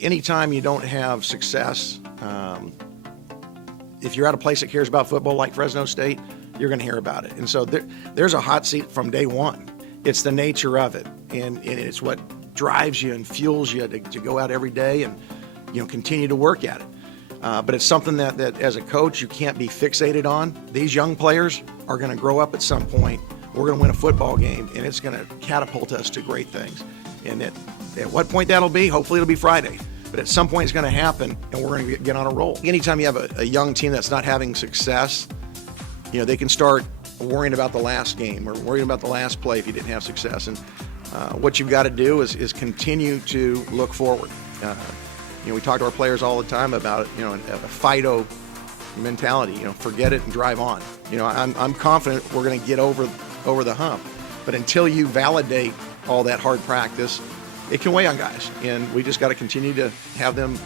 Anytime you don't have success, if you're at a place that cares about football like Fresno State, you're going to hear about it. And so there's a hot seat from day one. It's the nature of it, and it's what drives you and fuels you to go out every day and continue to work at it. But it's something that as a coach you can't be fixated on. These young players are going to grow up at some point. We're going to win a football game, and it's going to catapult us to great things. And at what point that'll be, hopefully it'll be Friday. But at some point it's going to happen, and we're going to get on a roll. Anytime you have a young team that's not having success, they can start worrying about the last game or worrying about the last play if you didn't have success. And what you've got to do is continue to look forward. We talk to our players all the time about a Fido mentality. Forget it and drive on. I'm confident we're going to get over the hump. But until you validate all that hard practice, it can weigh on guys, and we just got to continue to have them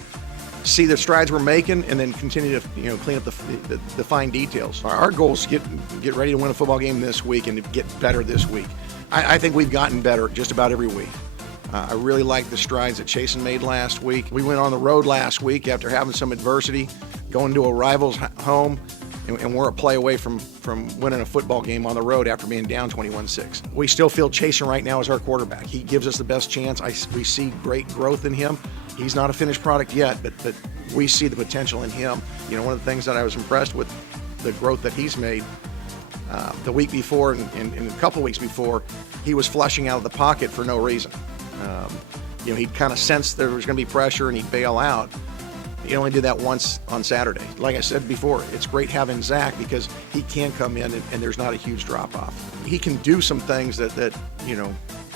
see the strides we're making, and then continue to clean up the fine details. Our goal is to get ready to win a football game this week and to get better this week. I think we've gotten better just about every week. I really like the strides that Chasen made last week. We went on the road last week after having some adversity, going to a rival's home, and we're a play away from winning a football game on the road after being down 21-6. We still feel Chasen right now as our quarterback. He gives us the best chance. We see great growth in him. He's not a finished product yet, but we see the potential in him. One of the things that I was impressed with, the growth that he's made the week before and a couple of weeks before, he was flushing out of the pocket for no reason. He'd kind of sensed there was going to be pressure and he'd bail out. He only did that once on Saturday. Like I said before, it's great having Zach because he can come in and there's not a huge drop-off. He can do some things that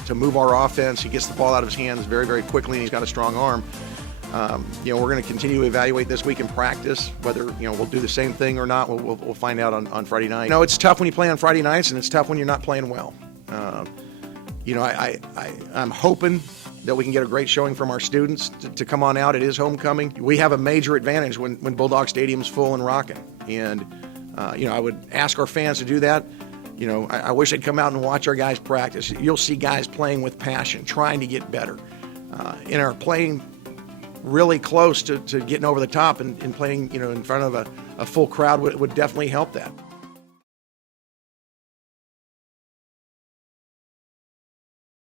to move our offense. He gets the ball out of his hands very, very quickly, and he's got a strong arm. We're going to continue to evaluate this week in practice. Whether we'll do the same thing or not, we'll find out on Friday night. It's tough when you play on Friday nights, and it's tough when you're not playing well. I'm hoping that we can get a great showing from our students to come on out. It is homecoming. We have a major advantage when Bulldog Stadium is full and rocking. And, I would ask our fans to do that. I wish they'd come out and watch our guys practice. You'll see guys playing with passion, trying to get better, and are playing really close to getting over the top, and playing, in front of a full crowd would definitely help that.